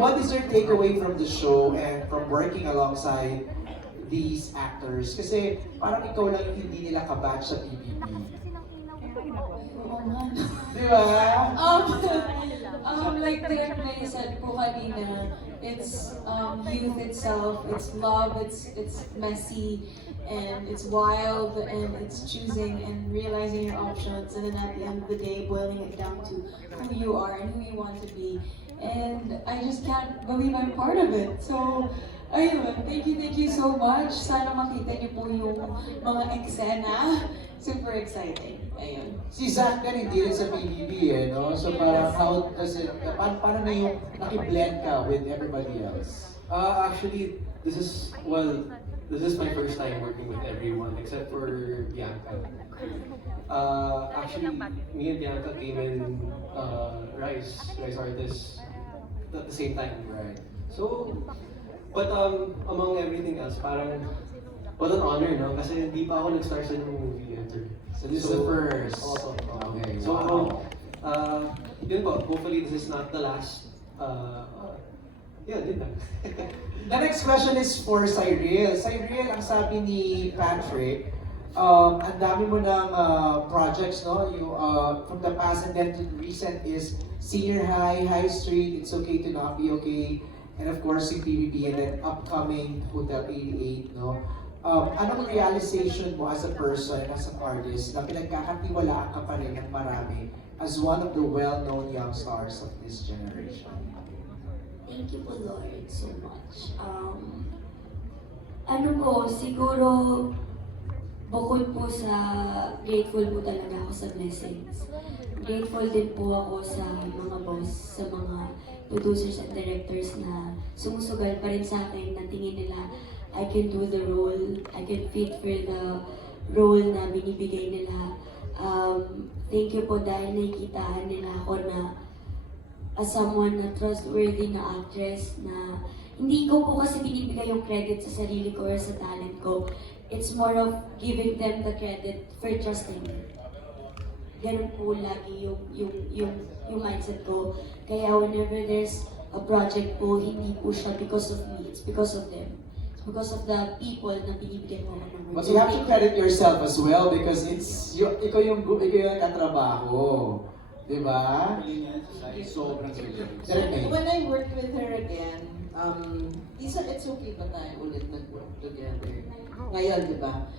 what is your takeaway from the show and from working alongside these actors? Kasi parang ikaw lang yung hindi nila kabatch sa PBB. Oo nga. Di ba? Like Direk May said po kanina, it's youth itself, it's love, it's messy, and it's wild, and it's choosing and realizing your options, and then at the end of the day, boiling it down to who you are and who you want to be. And I just can't believe I'm part of it. So, ayun, thank you so much. Sana makita niyo po yung mga eksena. Super exciting. Ayun. Si Zach din hindi rin sa PBB eh, no? So parang how does it, paano na yung naki-blend ka with everybody else? Actually, this is my first time working with everyone except for Bianca. Actually, me and Bianca came in Rise Artists at the same time. Right. So, but among everything else, parang what an honor, no? Kasi hindi pa ako nag-star sa ng movie ever. So this is the first. Also, Okay, so, wow. yun po, hopefully this is not the last. Yeah, din lang. The next question is for Cyril. Cyril, ang sabi ni Patrick, ang dami mo ng projects, no? You, from the past and then to the recent is Senior High, High Street, It's Okay to Not Be Okay, and of course yung PBB, and then upcoming Hotel 88, no? Anong realization mo as a person, as an artist, na pinagkakatiwalaan ka pa rin ng marami as one of the well-known young stars of this generation? Thank you po Lord so much. Ano po, siguro bukod po sa grateful po talaga ako sa blessings. Grateful din po ako sa mga boss, sa mga producers and directors na sumusugal pa rin sa akin na tingin nila I can do the role, I can fit for the role na binibigay nila. Thank you po dahil nakikitaan nila ako na as someone na trustworthy na actress na hindi ko po kasi binibigay yung credit sa sarili ko or sa talent ko. It's more of giving them the credit for trusting me. Ganun po lagi yung mindset ko. Kaya whenever there's a project po, hindi po siya because of me, it's because of them. It's because of the people na binibigyan mo ng But you have to credit yourself as well because it's ikaw yung katrabaho. Di ba? Sobrang Direct May. When I worked with her again, it's okay ba tayo ulit nag-work together? Ngayon, di ba?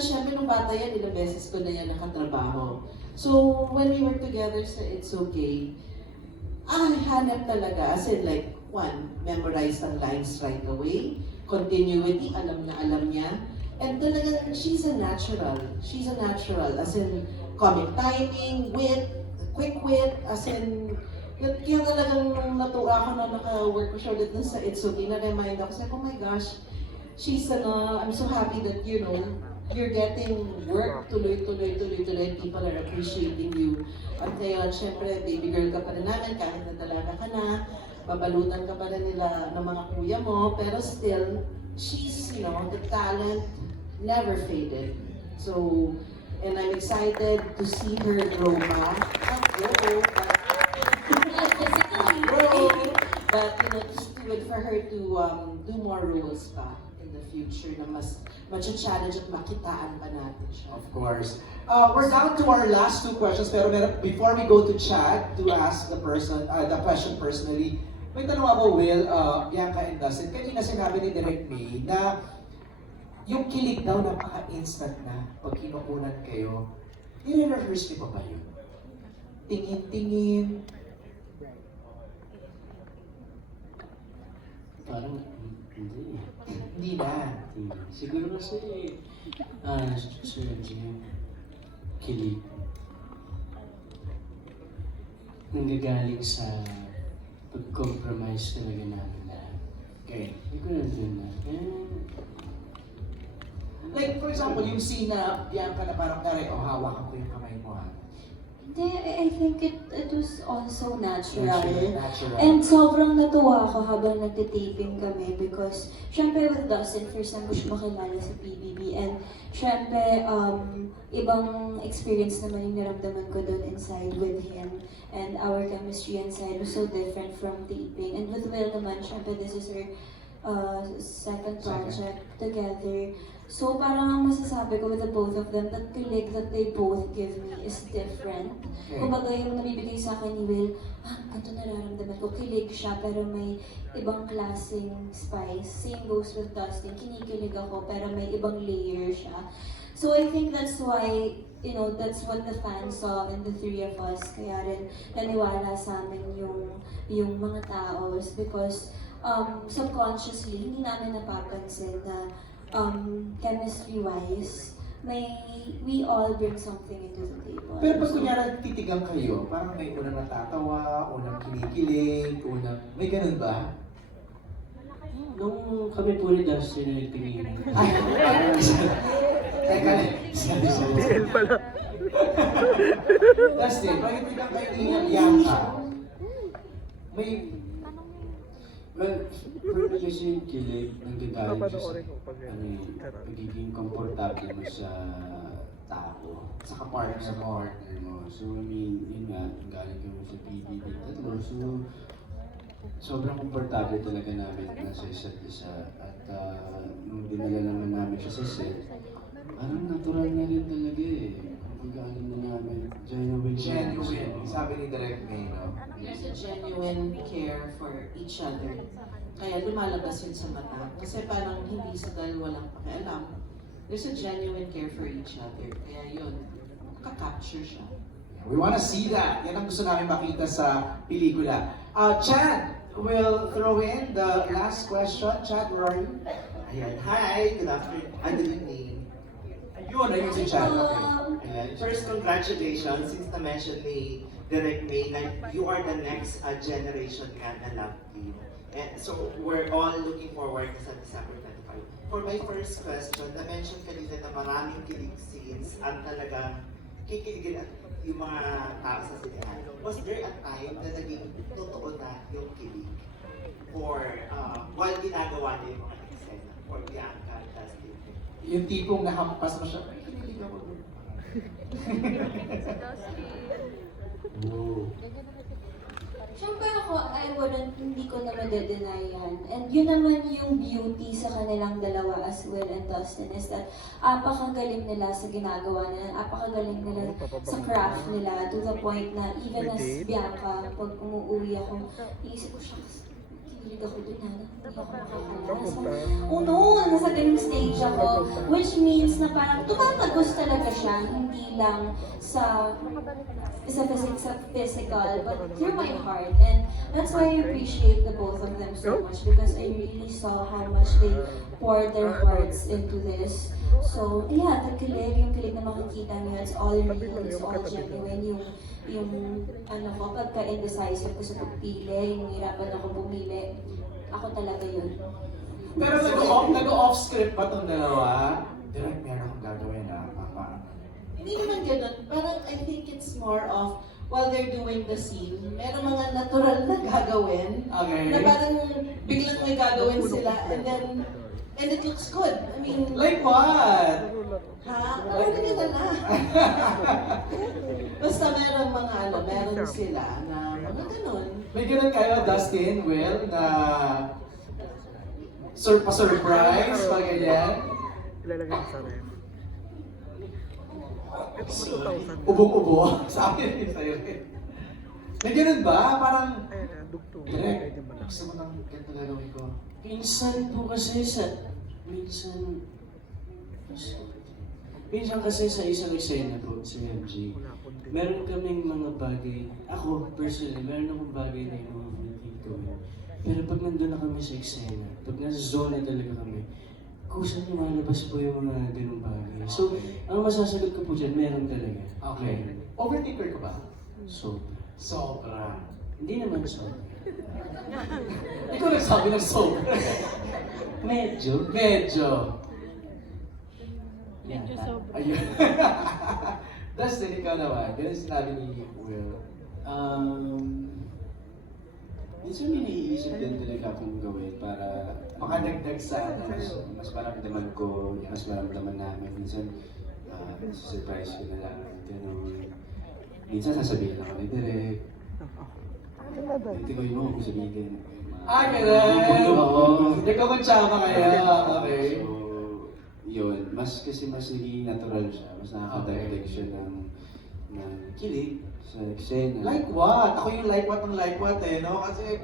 Siyempre nung bata yan, ilang beses ko na yan nakatrabaho. So, when we work together sa It's Okay, hanap talaga, as in like, one, memorize ang lines right away, continuity, alam niya, and talagang she's a natural. She's a natural, as in comic timing, wit, quick wit, as in, kaya talagang nung natuwa ako na naka-work ko siya ulit dun sa It's Okay, na-remind ako, sabi, oh my gosh, I'm so happy that, you're getting work, tuloy, people are appreciating you. At ngayon, syempre, baby girl ka pa rin namin, kahit na talaga ka na, babalutan ka pa rin nila ng mga kuya mo, pero still, she's, the talent never faded. So, and I'm excited to see her grow back. Not grow, but just do it for her to do more roles pa in the future na mas challenge at makitaan pa natin siya. Of course. We're down to our last two questions, pero before we go to chat to ask the question personally, may tanong ako, Will, Bianca and Dustin. Kanina sinabi ni Direk May na yung kilig daw napaka-instant na pag kinukunan kayo. Nire-rehearse niyo pa ba yun? Tingin-tingin. Parang hindi. Hindi na. Siguro kasi, yung kilig. Nanggagaling sa pag-compromise talaga namin na Okay. hindi ko nandun na. Like, for example, yung scene na Bianca na parang hawakan ko yung kamay mo ha. Hindi, I think it was also natural. Natural. And sobrang natuwa ako habang nagtitaping kami because syempre with Dustin, first time ko siya makilala sa PBB and syempre ibang experience naman yung naramdaman ko doon inside with him and our chemistry inside was so different from taping. And with Will naman, syempre this is her second project together. So parang ang masasabi ko with the both of them, that kilig that they both give me is different. Okay. Kumbaga yung nabibigay sa akin ni Will, ganito nararamdaman ko, kilig siya pero may ibang klaseng spice. Same goes with Dustin, kinikilig ako pero may ibang layer siya. So I think that's why, you know, that's what the fans saw in the three of us. Kaya rin naniwala sa amin yung mga tao because subconsciously, hindi namin napapansin na chemistry-wise, we all bring something into the table. Pero pag kunyari titigang kayo, parang may unang natatawa, unang kinikilig, may ganun ba? Nung kami po ni Dustin na tingin. Ay, teka lang. DL pala. Dustin, pag titigang kayo ni Bianca, may Well, for me kasi yung kilig, nanggagaling siya sa pagiging komportable mo sa tao. sa kapartner Sa mo. partner mo. So, I mean, yun nga, galing kami sa PBB tatlo. So, sobrang komportable talaga namin nasa isa't isa. At nung dinala naman namin siya sa set, parang natural na rin talaga eh. Kumbaga, alam na namin, genuine. Genuine, sabi ni Direk May, no? There's a genuine care for each other. Kaya lumalabas yun sa mata. Kasi parang hindi sa dahil walang pakialam. There's a genuine care for each other. Kaya yun, nakaka-capture siya. We wanna see that. Yan ang gusto namin makita sa pelikula. Chad will throw in the last question. Chad, where are you? Ayan. Hi, good afternoon. Good evening. Ayun si Chad. Okay. Ayan. First, congratulations since na-mention ni Direk May na you are the next generation na love team. And so, we're all looking forward sa December 25. For my first question, na-mention kanina na maraming kilig scenes ang talagang kikiligin yung mga tao sa sinihan. Was there a time na naging totoo na yung kilig for while ginagawa niya yung mga eksena for Bianca and Dustin? Yung tipong nahampas mo siya, ay, kinilig ako doon. Oh. Siyempre ako, hindi ko na madedeny yan. And yun naman yung beauty sa kanilang dalawa as Will and Dustin is that apakagaling nila sa ginagawa nila, apakagaling nila sa craft nila to the point na even as Bianca, pag umuwi ako, iisip ko siya, kinilig ako dun hindi ako makakalasa. Oh no, nasa ganung stage ako, which means na parang tumatagos talaga siya, hindi lang sa physical, but through my heart. And that's why I appreciate the both of them so much because I really saw how much they poured their hearts into this. So, yeah, yung kilig na makikita niyo, it's all real, it's all genuine. Yung pagka-indecisive ko sa pagpili, yung hirapan ako pumili, ako talaga yun. Pero nag-off script pa itong dalawa. Direk, meron akong gagawin Papa. Hindi naman ganun. Parang I think it's more of while they're doing the scene, meron mga natural na gagawin. Okay. Na parang biglang may gagawin sila and it looks good. I mean, Like what? ha? Ano ka na? Basta meron sila na mga ganun. May ganun kayo, Dustin, Will, na pa-surprise, pag ganyan. Ilalagay ko sa rin. Ito 2,000. Ubong-ubo. Sa akin rin, sa'yo rin. May ganun ba? Parang, Ayan, dugtong. Direk, gusto mo nang ganito gagawin ko. Minsan po kasi minsan kasi sa isang eksena po, sa MJ, Wala akong din. meron kaming mga bagay, ako personally, meron akong bagay na hindi gawin. Pero pag nandun na kami sa eksena, pag nasa zone na talaga kami, kusang lumalabas po yung mga ganung bagay. So, ang masasagot ko po dyan, meron talaga. Okay. Meron. Overthinker ka ba? So, Sobra. hindi naman so. Ikaw nagsabi ng sobra. Medyo. Medyo. Yata. Ayun. Dustin, ikaw naman. Ganun sinabi ni Will. Minsan may naiisip din talaga akong gawin para Makadagdag sana. mas maramdaman ko, mas maramdaman namin. Minsan, surprise ko na lang. Ganun. Minsan sasabihin ako ni Direk. Hindi ko yun kung sabihin. Ganun! Oo. Hindi ka magtsama kaya. Okay. So, yun. Mas kasi mas naging natural siya. Mas nakakadagdag siya ng kilig sa eksena. Like what? Ako yung like what ng like what no? Kasi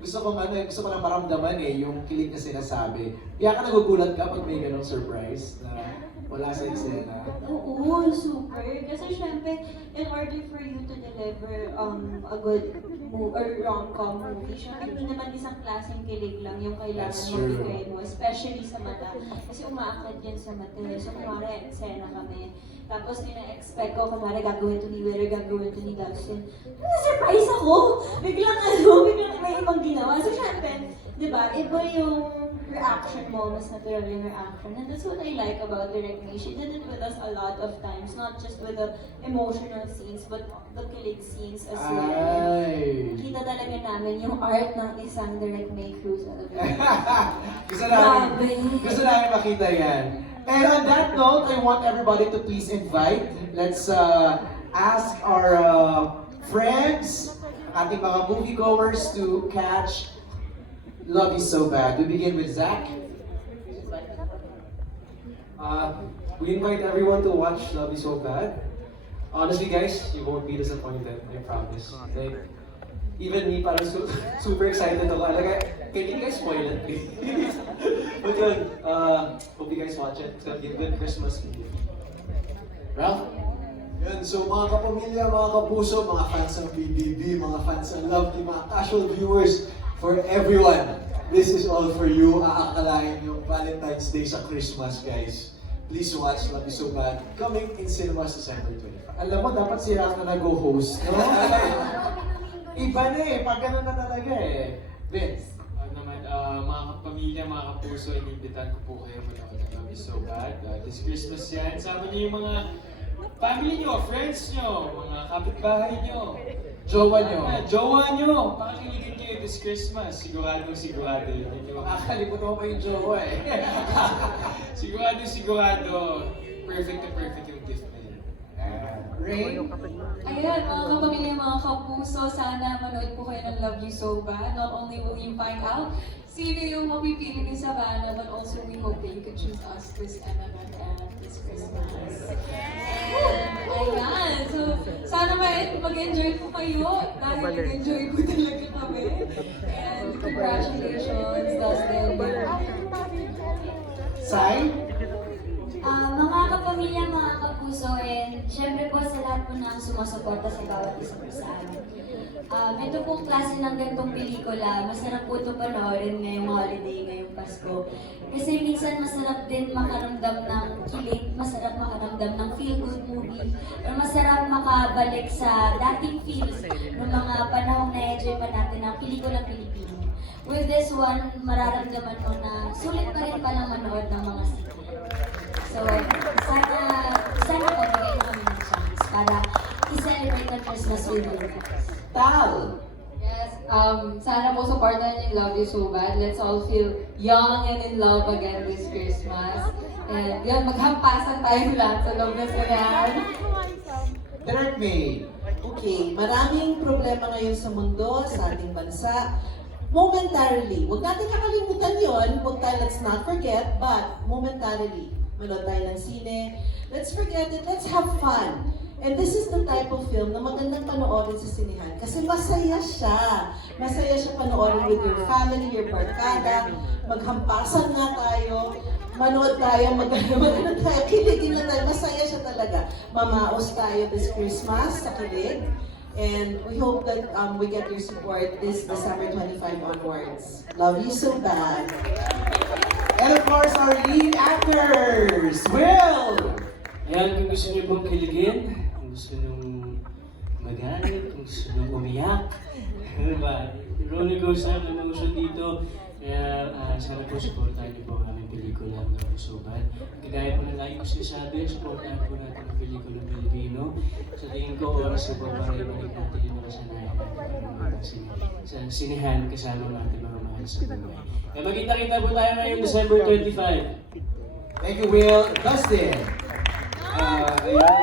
gusto ko lang maramdaman yung kilig na sinasabi. Kaya ka nagugulat ka pag may ganong surprise na wala sa eksena. Oo, super. Kasi syempre, in order for you to deliver a good or rom-com movie, syempre hindi naman isang klaseng kilig lang yung kailangan That's mo true. bigay mo, especially sa mata. Kasi umaakit yan sa mata. So, kumari, eksena kami. Tapos, ina-expect ko, kumari, gagawin to ni Will, gagawin to ni Dustin. Na-surprise ako! Biglang may ibang ginawa. So, syempre, di ba, iba yung reaction mo, mas natural yung reaction. And that's what I like about Direct May. She did it with us a lot of times, not just with the emotional scenes, but the kilig scenes as well. Ay! Kita talaga namin yung art ng isang Direct May crew sa Gusto namin makita yan. And on that note, I want everybody to please invite. Let's ask our friends, ating mga moviegoers to catch Love You So Bad. We begin with Zach. We invite everyone to watch Love You So Bad. Honestly, guys, you won't be disappointed. I promise. Like, even me, parang super excited ako. Like, can you guys spoil it, please? But yun, hope you guys watch it. It's gonna be a good Christmas movie. Ralph? Yan, so mga kapamilya, mga kapuso, mga fans ng PBB, mga fans ng Love Team, mga casual viewers, for everyone, this is all for you. Aakalain yung Valentine's Day sa Christmas, guys. Please watch Love You So Bad, coming in cinemas December 25. Alam mo, dapat si Ralph na nag-host, no? Iba na pag ganun na talaga Vince? Mga kapamilya, mga kapuso, inimbitan ko po kayo manood ng Love You So Bad. This Christmas yan. Sama niyo yung mga family niyo, friends niyo, mga kapitbahay niyo. Jowa nyo? Jowa niyo. Pakikiligan niyo this Christmas. Sigurado yun. Makakalimutan mo pa yung jowa Sigurado. Perfect na perfect yung gift na yun. Rain? Ayan, mga kapamilya, mga kapuso, sana manood po kayo ng Love You So Bad. Not only will you find out sino yung mapipili ni Savannah, but also we hope that you can choose us this this Christmas. And ayan, so sana mag-enjoy po kayo dahil nag-enjoy po talaga kami. And congratulations, Dustin. Sai? Mga kapamilya, mga kapuso, and syempre po sa lahat po ng sumusuporta sa bawat isa po sa amin. Ito pong klase ng gantong pelikula, masarap po ito panoorin ngayong holiday, ngayong Pasko. Kasi minsan masarap din makaramdam ng kilig, masarap makaramdam ng feel-good movie, or masarap makabalik sa dating feels ng mga panahong na-enjoy pa natin ng pelikulang Pilipino. With this one, mararamdaman mo na sulit pa rin palang manood ng mga sequel. So, sana po bigay na kami ng chance para i-celebrate ang Christmas with you. Tal? Yes, sana po supportan niyo yung Love You So Bad. Let's all feel young and in love again this Christmas. And yun, maghampasan tayong lahat sa loob ng sinahan. Direct May? Okay, maraming problema ngayon sa mundo, sa ating bansa. Momentarily, huwag natin kakalimutan yon, let's not forget, but momentarily, manood tayo ng sine, let's forget it, let's have fun. And this is the type of film na magandang panoorin sa sinehan kasi masaya siya. Masaya siya panoorin with your family, your barkada, maghampasan nga tayo, manood tayo, mag-ano tayo, kiligin na tayo, masaya siya talaga. Mamaos tayo this Christmas sa kilig. And we hope that we get your support this December 25 onwards. Love You So Bad. And of course, our lead actors, Will! Ayan, kung gusto niyo pong kiligin, kung gusto niyo magalit, kung gusto niyo umiyak, diba? Roller coaster ang emotion dito. Kaya sana po supportahan niyo po ang aming pelikula ng Love is So Bad. Kagaya po na lagi ko sinasabi, supportahan po natin ang pelikula ng Pilipino. Sa tingin ko, oras po para ibalik natin yung nakasanayan natin sa sinihan kasama natin mga mahal sa buhay. Kaya magkita-kita po tayo ngayong December 25. Thank you, Will. Dustin. Ayun. Sana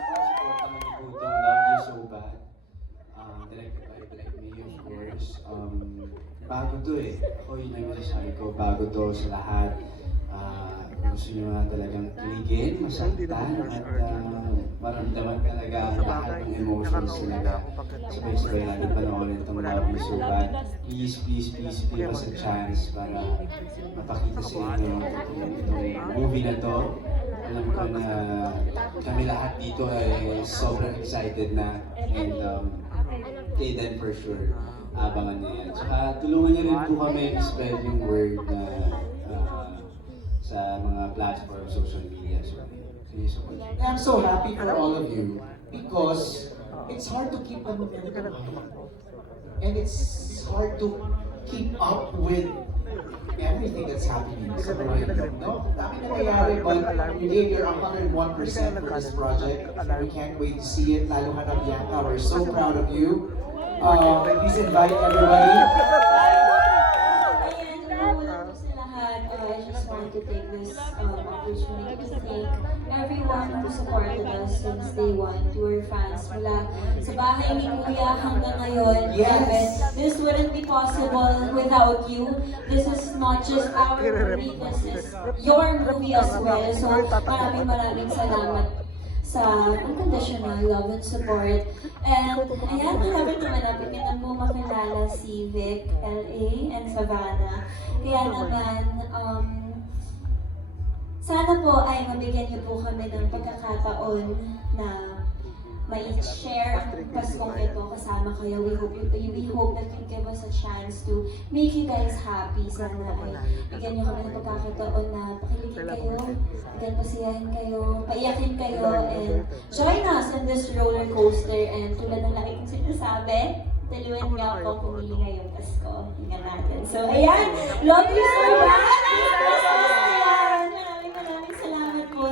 po supportahan niyo po itong Love You So Bad. Directed by Black May, of course. Bago to eh. Ako yun ang masasabi ko. Bago to sa lahat. Gusto nyo nga talagang kiligin, masaktan, at maramdaman talaga ang lahat ng emotions talaga. Sabay-sabay natin panoorin itong Love You So Bad. Please, please, please give us a chance para mapakita sa inyo itong movie na to. Alam ko na kami lahat dito ay sobrang excited na, and Aiden for sure, abangan niya yan. Tsaka tulungan niyo rin po kami i-spread yung word na sa mga platform, social media. So, thank you so much. I'm so happy for all of you because it's hard to keep a momentum and it's hard to keep up with everything that's happening sa buhay niyo, no? Dami nangyayari, but you gave your 101% for this project. We can't wait to see it. Lalo ka na, Bianca, we're so proud of you. Please invite everybody. Ayan, una po sa lahat, I just wanted to take this opportunity to thank everyone who supported us since day one, to our fans mula sa bahay ni Kuya hanggang ngayon. Yes. Grabe, this wouldn't be possible without you. This is not just our movie, this is your movie as well. So maraming salamat sa unconditional love and support. And ayan, malapit na po makilala si Vic, LA, and Savannah. Kaya naman, sana po ay mabigyan niyo po kami ng pagkakataon na ma-share ang Paskong ito kasama kayo. We hope that you give us a chance to make you guys happy. Sana ay bigyan niyo kami ng pagkakataon na pakiligin kayo, bigyan pasiyahin kayo, paiyakin kayo, and join us in this roller coaster. And tulad ng laki kong sinasabi, taluan nga ako pumili ngayong Pasko. Tingnan natin. So ayan, love you so much! Maraming salamat po.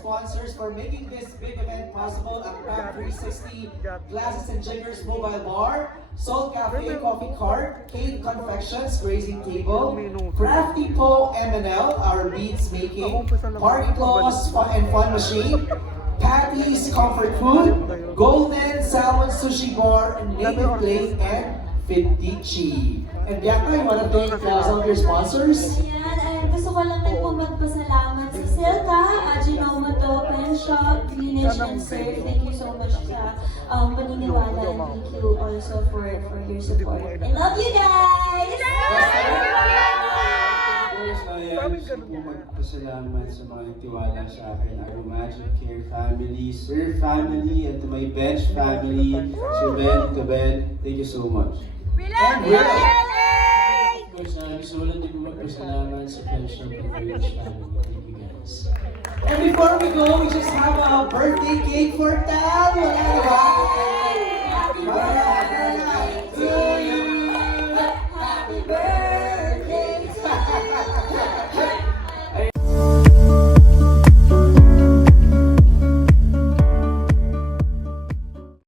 Sponsors for making this big event possible at Pam 360 Glasses and Jiggers Mobile Bar, Soul Cafe Coffee Cart, Cake Confections Grazing Table, Crafty Po M&L, our beads making, Party Claws and Fun Machine, Patty's Comfort Food, Golden Salmon Sushi Bar, and Native Plate and Fitichi. And Bianca, you want to thank some of your sponsors? Ayan, and gusto ko lang din po magpasalamat sa Silka, Ajinomoto, Pen Shop, Greenwich, and Surf. Thank you so much sa paniniwala, and thank you also for your support. I love you guys! Gusto po magpasalamat sa mga nagtiwala sa akin, our Magic Care family, Sir family, and to my Bench family, Sir Ben, to Ben, thank you so much. And Will. Gusto ko lang din magpasalamat sa Pension and Greenwich family. Thank you guys. And before we go, we just have a birthday cake for Tal. Wala na ba?